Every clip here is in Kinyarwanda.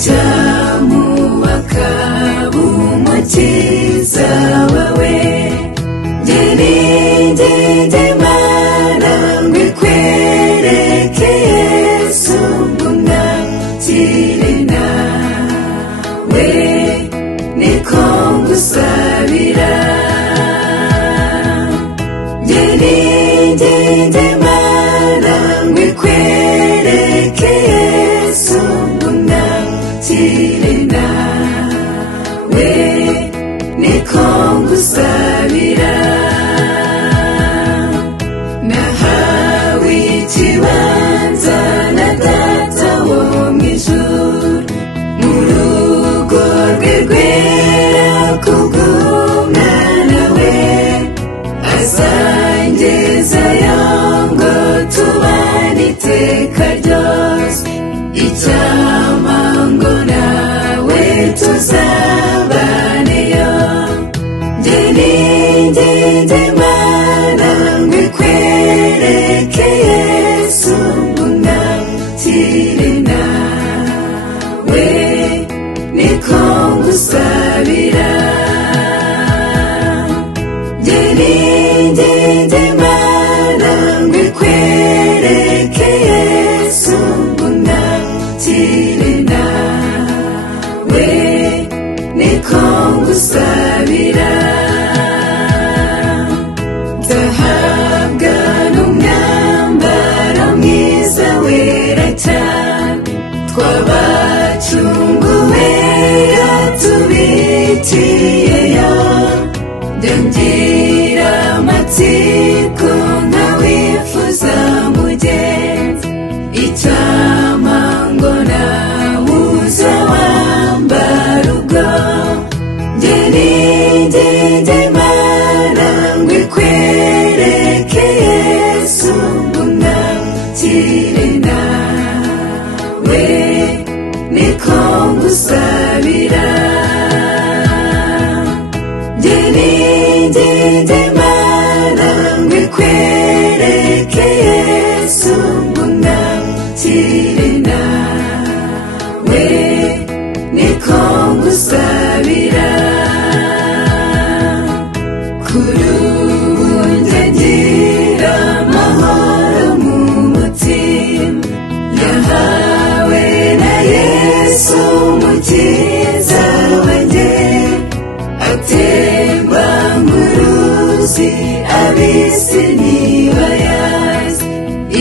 icyamubaka umukiza wawe. Ngiringire Imana ngo ikwereke Yesu umwakire nawe, niko ngusabira. Ngiringire Imana ngo ikwereke Yesu umwakire nawe, niko ngusabira. Nahawe ikibanza na Data wo mw'ijuru, mu rugo rwe rwera kubw'Umwana we, azangezayo ngo tubane iteka ryose. Icyampa ngo nawe tuzabaneyo. Ngiringire Imana ngo ikwereke Yesu umwakire nawe, niko ngusabira. Ngiringire Imana ngo ikwereke Yesu umwakire nawe, niko ngusabira. Nzahabwa n'umwambaro mwiza wera cyane, twabacunguwe yatubitiyeyo. Ngira amatsiko nkawifuza mugenzi, icyampa ngo nawe uza wambara ubwo. Ngiringire Imana ngo ikwereke Yesu umwakire nawe, niko ngusabira. Ngiringire Imana ngo ikwereke Yesu umwakire nawe, niko ngusabira. Kuri ubu njye ngira amahoro mu mutima, yahawe na Yesu umukiza wanjye. Atemba nk'uruzi ab'isi ntibayazi,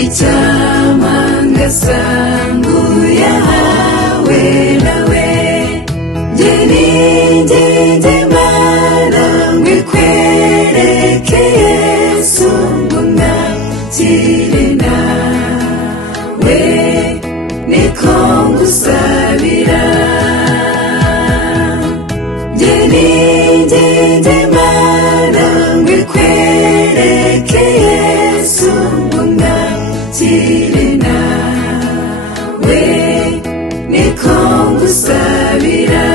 icyampa ngasanga uyahawe nawe. Ngiringire Imana ngo ikwereke Yesu umwakire nawe, niko ngusabira. Ngiringire Imana ngo ikwereke Yesu umwakire nawe, niko ngusabira.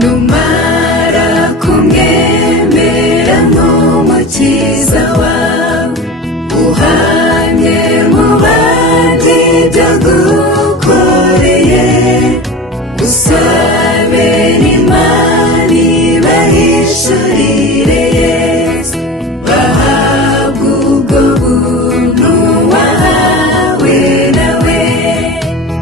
Numara kumwemera nk'umukiza wawe, uhamye mu bandi ibyo agukoreye. Usabe n'Imana ibahishurire Yesu, bahabwe ubwo buntu wahawe nawe.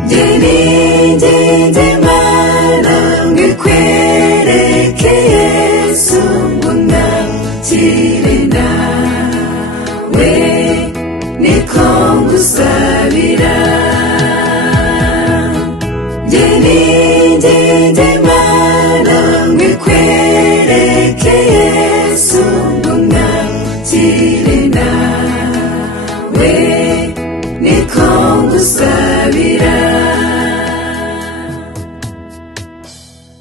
Ngiringire Imana ngo ikwereke Yesu umwakire nawe, niko ngusabira. Ngiringire Imana ngo ikwereke Yesu umwakire nawe,